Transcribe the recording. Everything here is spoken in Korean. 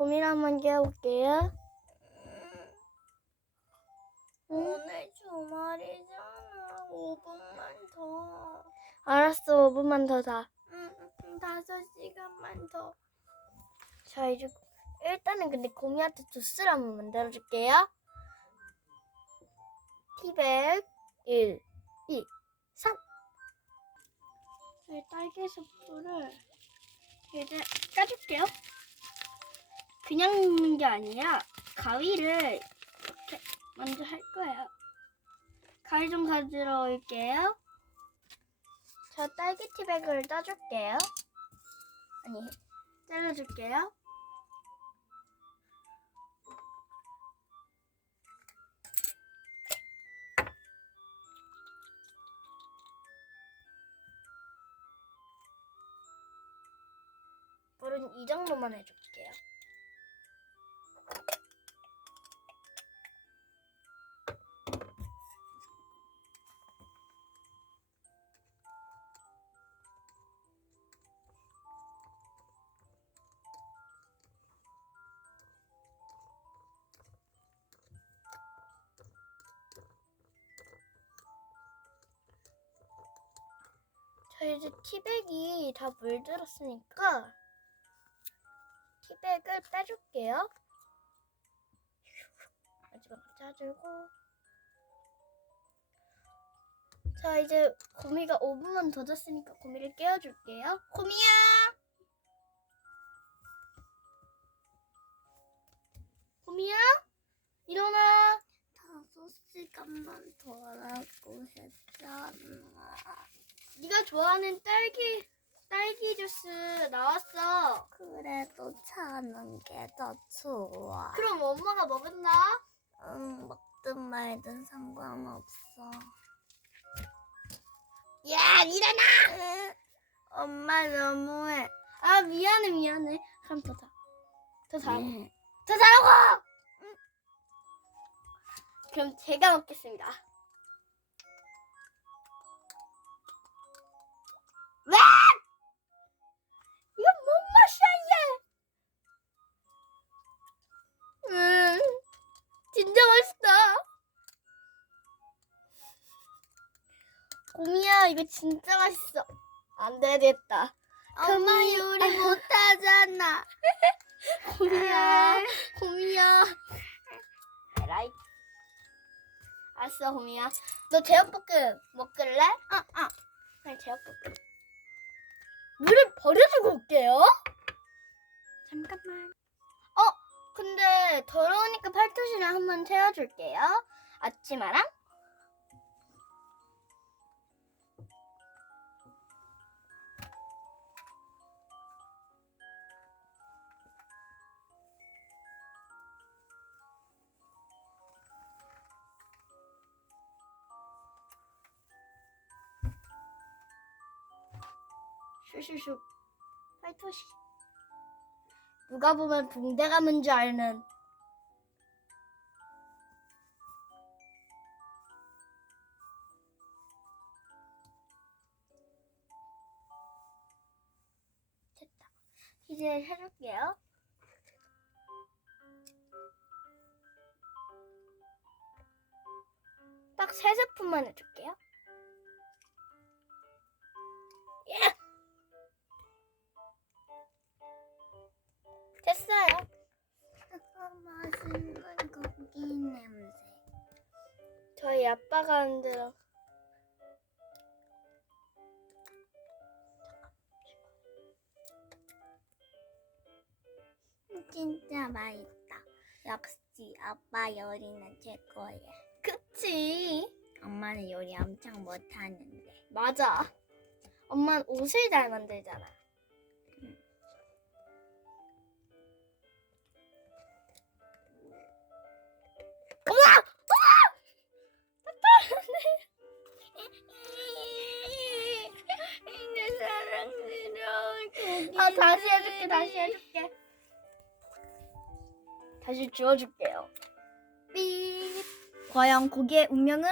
고민 한번 깨볼게요. 응? 오늘 주말이잖아. 5분만 더. 알았어, 5분만 더 자. 응, 응, 5시간만 더. 자, 이제 일단은 근데 고미한테 주스를 한번 만들어줄게요. 티백 1, 2, 3. 네, 딸기 스프를 이제 까줄게요. 그냥 먹는 게 아니라 가위를 이렇게 먼저 할 거예요. 가위 좀 가지러 올게요. 저 딸기 티백을 따줄게요. 아니, 잘라줄게요. 물은 이 정도만 해줄 자 이제 티백이 다 물들었으니까 티백을 빼줄게요. 마지막 짜주고 자 이제 고미가 5분만 더 잤으니까 고미를 깨워줄게요. 고미야! 고미야? 일어나! 5시간만 더 하라고 했잖아. 네가 좋아하는 딸기 딸기 주스 나왔어. 그래도 차는 게 더 좋아. 그럼 엄마가 먹었나? 응, 먹든 말든 상관없어. 야, 일어나! 응, 엄마 너무해. 아, 미안해, 미안해. 그럼 더 자. 더 자라고. 응. 더 자라고! 응. 그럼 제가 먹겠습니다. 고미야, 이거 진짜 맛있어. 안 되겠다. 엄마 그만- 요리 못하잖아. 고미야, 고미야. 라이. 알았어, 고미야. 너 제육볶음 먹을래? 어, 어. 네, 제육볶음. 물을 버려주고 올게요. 잠깐만. 근데 더러우니까 팔토시를 한번 채워줄게요. 아치마랑. 슈슈슈. 팔토시. 누가 보면 붕대 감은 줄 알는. 됐다. 이제 해줄게요. 딱세 스푼만 해줄 냄새. 저희 아빠가 안 들어. 진짜 맛있다. 역시 아빠 요리는 최고야. 그치? 엄마는 요리 엄청 못하는데. 맞아. 엄마는 옷을 잘 만들잖아. 아, 다시 해줄게, 다시 해줄게. 다시 주워줄게요. 삐. 과연 고기의 운명은?